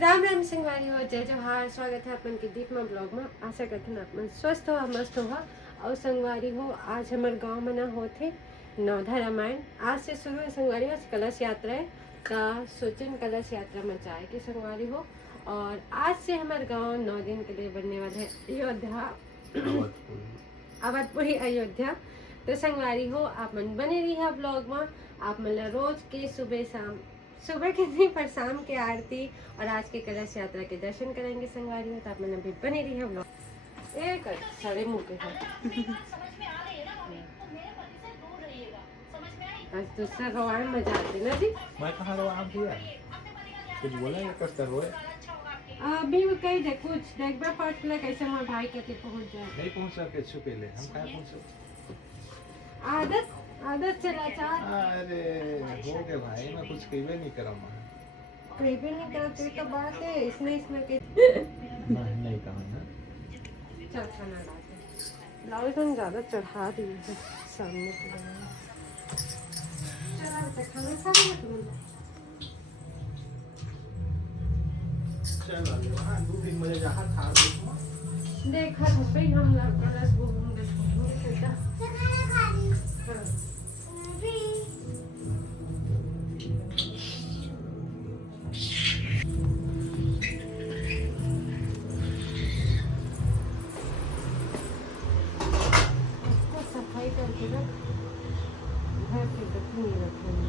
राम राम संगवारी हो, जय जोहार। स्वागत है अपन के दीपमा ब्लॉग में। आशा करते हैं अपन स्वस्थ हो, मस्त हो और संगवारी हो। आज हमारे गांव में ना होते नौधा रामायण। आज से शुरू है संगवारी हो, कलश यात्रा है तो सोचन कलश यात्रा में जाए के संगवारी हो। और आज से हमारे गांव 9 दिन के लिए बनने वाला है अयोध्या, अवधपुरी अयोध्या। तो संगवारी हो, आप मन बने रही है ब्लॉग में। आप मतलब रोज के सुबह शाम, सुबह के नहीं पर शाम के आरती और आज के कलश यात्रा के दर्शन करेंगे संगवारी हो। तो आप मतलब भी बने रही है ब्लॉग। एक सारे मुँह के साथ आज दूसरा रवान मजा आती ना जी। मैं कहाँ रहा आप भैया कुछ बोला या कस रोए अभी वो कही दे कुछ देखबा पट ले कैसे हमारे भाई कते पहुंच जाए। नहीं पहुंच सके छुपे ले हम कहाँ पहुंचे आदत आदत चला चार। अरे हो गए भाई मैं कुछ कही नहीं करा मैं कहीं भी नहीं करा तेरी तो बात है इसमें के नहीं कहा ना चल खाना लाते लाओ तुम ज्यादा चढ़ा दी है सामने चला बेटा खाना खा लो तुम। चल आगे वहाँ 2-3 बजे जहाँ था देखा तो भाई हम लोग कलश घूमने बेटा सफाई करके रख घर पे रखनी रखेंगे।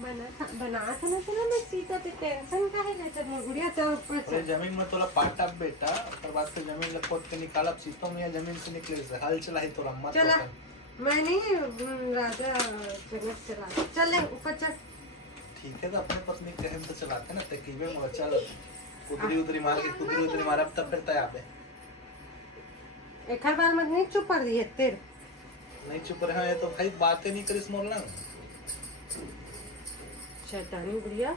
बना था ना तेरा मैं सीता पे टेंशन का है जैसे गुड़िया तो ऊपर अरे जमीन में तोला पाटा बेटा और बाद से जमीन लपट के निकाला सीतो में जमीन से निकले से हल चला ही तोरा मत चला मैं नहीं राजा जगत चला चल ले ऊपर चल। ठीक है तो अपने पत्नी कहे तो चलाते ना तकीबे में चल उधरी मार के उधरी मार अब तब फिर तय पे एक हर बार मत नहीं चुप कर दिए तेरे नहीं चुप रहे तो भाई बातें नहीं करिस मोरना शैतानी गुड़िया।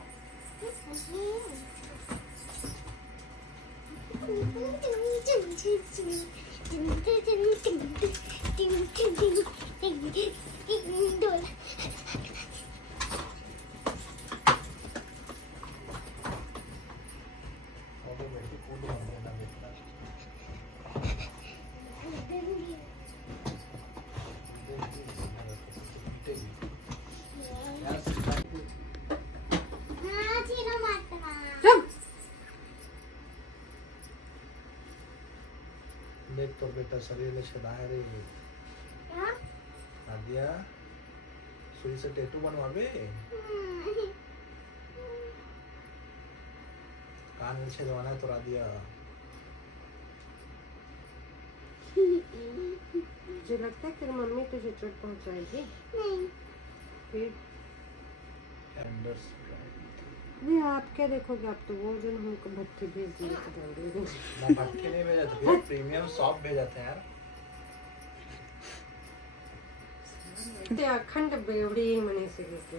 देख तो बेटा शरीर में छदाए रे आदिया सुई से टैटू बनवाबे कान में छेदवाना तो आदिया मुझे लगता है तेरी मम्मी तुझे चोट पहुंचाएगी। नहीं फिर नहीं आप क्या देखोगे, आप तो वो जो हमको भट्टी भेज दिए थे ना भट्टी नहीं भेजा था प्रीमियम सॉफ्ट भेजा था यार ते अखंड बेवड़ी मने से लेके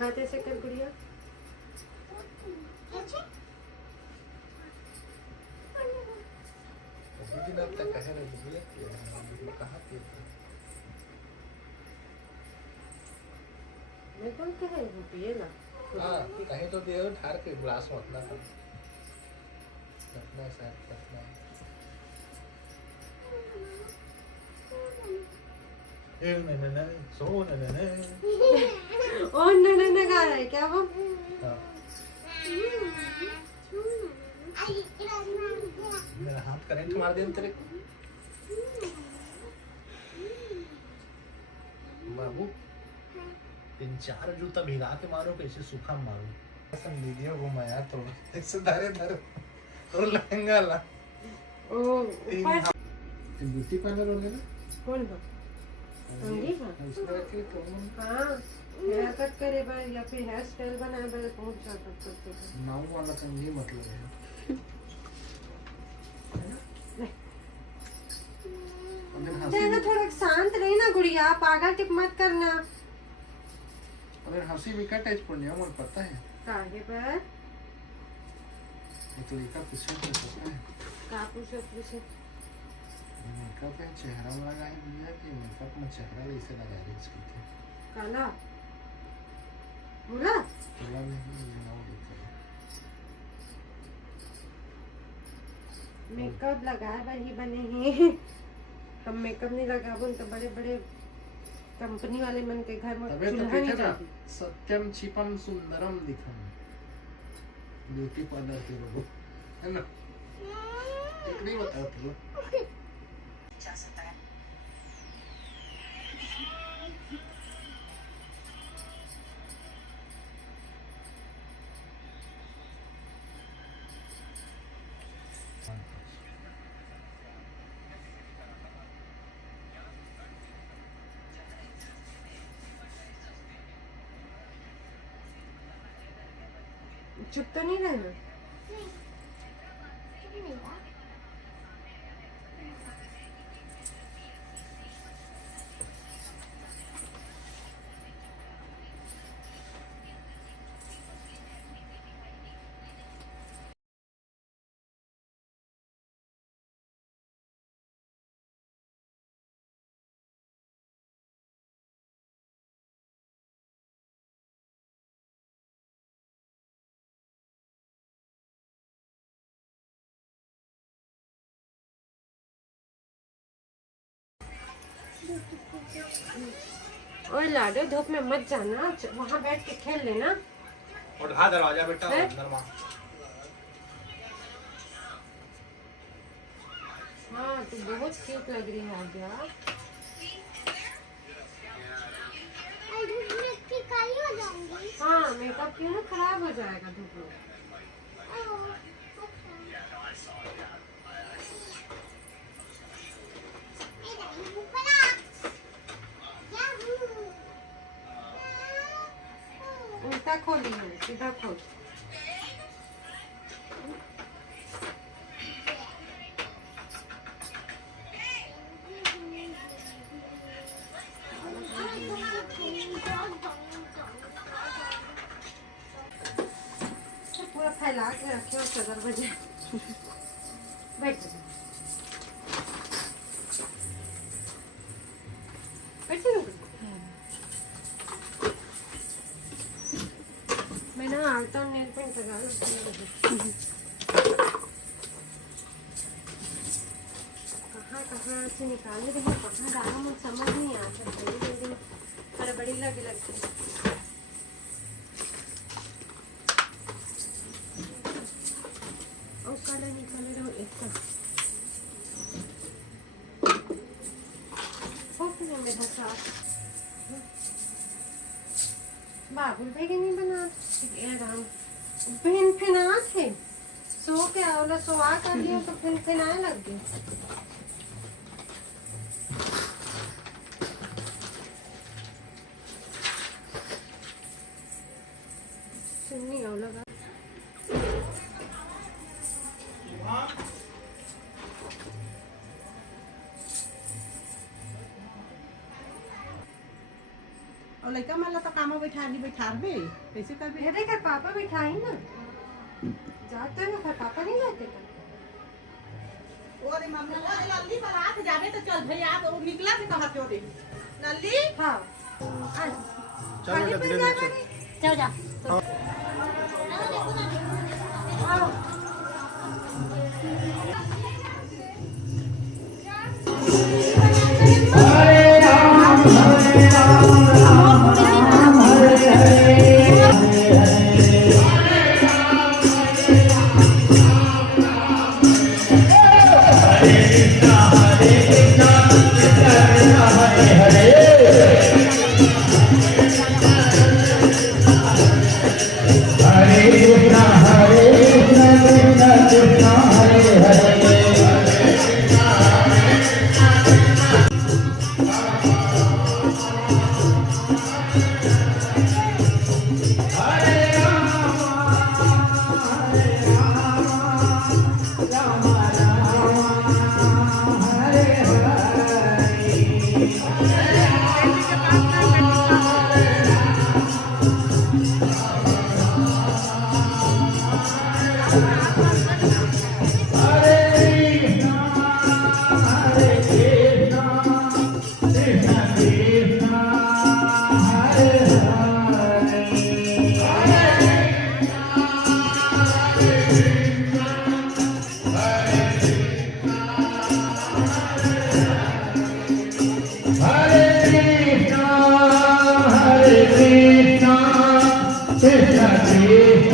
हाथे से कर गुड़िया लेकिन अब तक कह रहे हैं कहाँ पे मैं कौन कह रही हूँ पिएगा हाँ कहीं तो दे ठार के गिलास में अपना शायद रखना सो ओ न गा रहा है क्या वो। मेरा हाथ करंट मार दे तेरे बाबू 3-4 जूता भिगा के मारो कैसे सूखा मारो। ऐसा वीडियो घुमाया तो ऐसे धरे धरे और लहंगा ला ओ ऊपर ब्यूटी पार्लर वाले ना कौन हो संगी उसमें रखे कौन हाँ हेयर कट करे बार या फिर हेयर स्टाइल बनाए बार पहुंच जाता करते हैं नाव वाला संगी मतलब है देखो थोड़ा शांत रही ना गुड़िया, पागल टिप मत करना। अगर हंसी भी कट है पूर्णिया मुझे पता है काहे पर ये तो लिखा पूछे तो पता है का पूछो मेकअप है चेहरा में लगाए दिया कि मेकअप में चेहरा ऐसे लगा रही इसकी थी काला बोला चला नहीं ये नाव लिखा है मेकअप लगाए बार ही बने हैं हम मेकअप नहीं लगाबो तो बड़े बड़े कंपनी वाले मन के घर में तबे तो चूल्हा कहते नहीं ना जाती। सत्यम छिपम सुंदरम दिखम ब्यूटी पार्लर के लोगो है ना एक नहीं बताया तुम चुप तो नहीं रहना। ओए लाडो धूप में मत जाना, वहाँ बैठ के खेल लेना। और ढा दरवाजा बेटा है? अंदर मां हाँ तू बहुत क्यूट लग रही है आद्या। हाँ मेकअप क्यों ना खराब हो जाएगा धूप में। उल्टा खोली है, सीधा खोल। पूरा फैला के रखे और सदर बजे बैठ जा। बैठ जा। मैं ना आता हूँ नेल पेंट लगा कहाँ से निकाल रही है, कहाँ डाला मुझे समझ नहीं आता। जल्दी हड़बड़ी लगे लगती है। और कलर निकाल रहा हूँ एक का मेरा साथ बाबुल बेगे नहीं बना राम फिन फिना थे सो के आवला सोआ कर लियो तो फिन फिनाए लग गए। सुन्नी आवला का और लड़का माला तो कामा बैठा बे कैसे कर बे अरे कर पापा बिठाई ना जाते हो, कर पापा नहीं जाते क्या? ओरे मम्मी ओरे लल्ली बारात जाबे तो चल भैया तो निकला से कहा क्यों दे लल्ली हाँ चल बेटा धीरे धीरे चल जा आओ। हरे Hare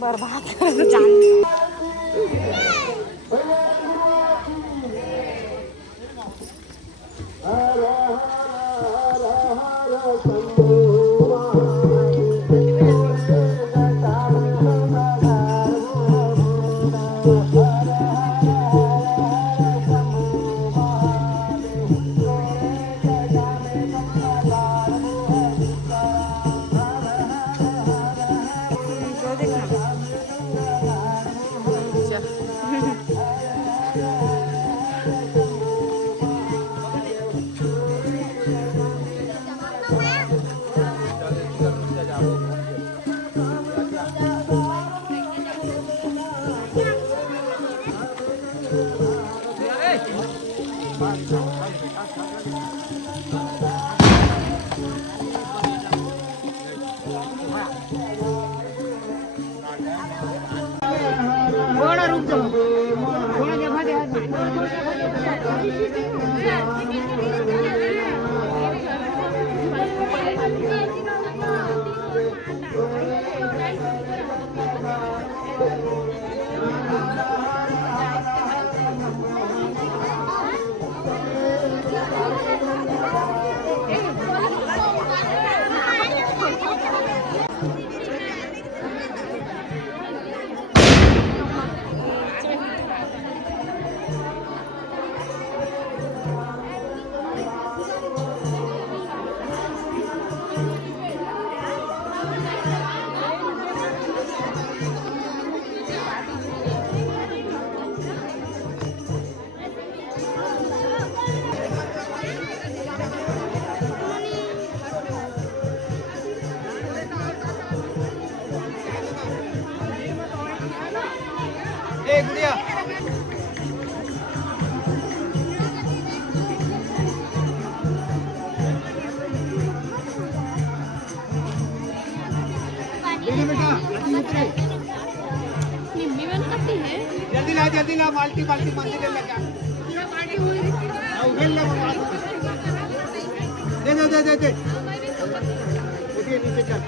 बर्बाद कर जान जल्दी ला बाल्टी बाल्टी मंदिर लगा दे दे दे दे दे नीचे चल